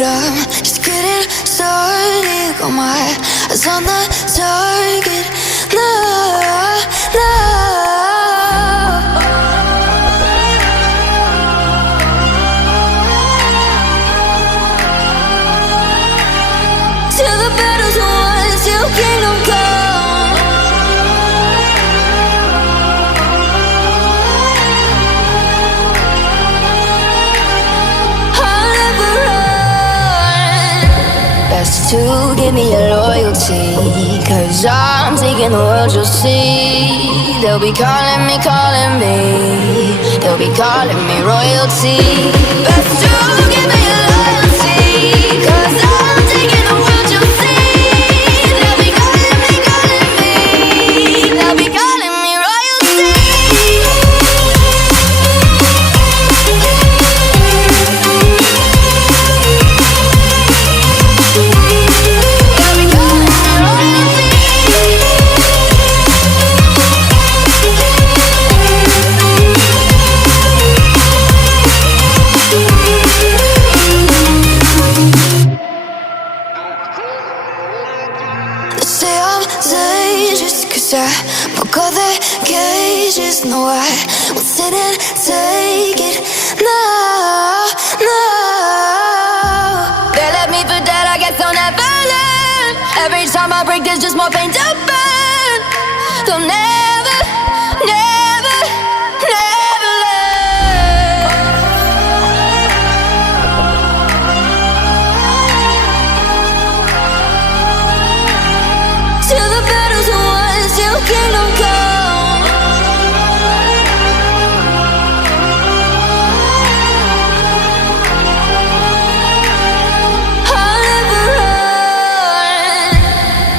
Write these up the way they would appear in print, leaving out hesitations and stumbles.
but I'm just getting started. Got my eyes on the target. No, no. Till the battle's won, till kingdom come. I'll never run. Best to give me your loyalty, 'cause I'm taking the world, you'll see. They'll be calling me, calling me. They'll be calling me royalty. Best to give me your loyalty, 'cause I'm taking the world, you'll see. They'll be calling me, calling me. They'll be calling me royalty. They'll be calling me royalty. They say I'm dangerous 'cause I broke all their cages. No, I won't sit and take it. No, no. They left me for dead, I guess I'll never learn. Every time I break, there's just more pain to burn. They'll never, never, never learn. Till the battle's won, till kingdom come. I'll never run.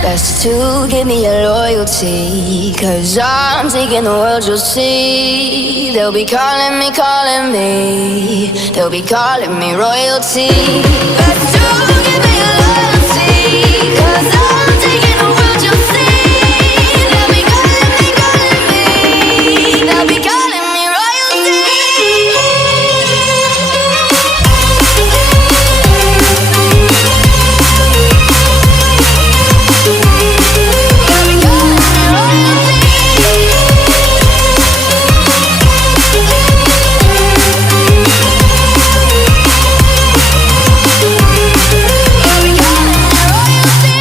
Best to give me your loyalty, 'cause I'm taking the world, you'll see. They'll be calling me, calling me. They'll be calling me royalty. Best to give me your loyalty, 'cause I'm taking the world, you'll see. They'll be calling me, calling me. They'll be calling me royalty. They'll be calling me royalty. They'll be calling me royalty.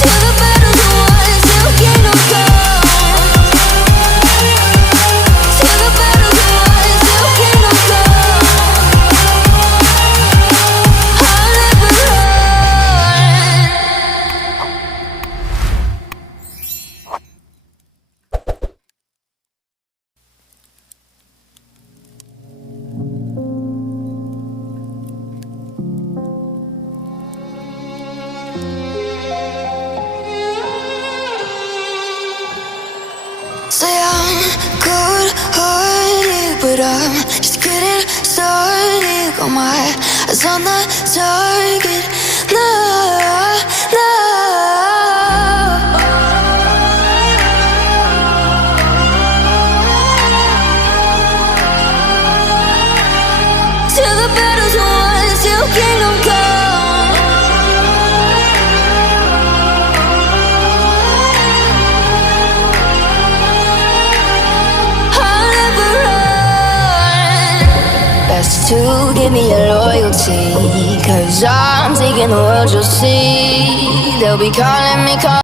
Till the battle's won, till kingdom come. Till the battle's won, till kingdom come. I'll never run. Say I'm good-hearted, but I'm just getting started. Got my eyes on the target. No, no. Till the battle's won, till kingdom come. I'll never run. Best to give me your loyalty, 'cause I'm taking the world, you'll see. They'll be calling me, calling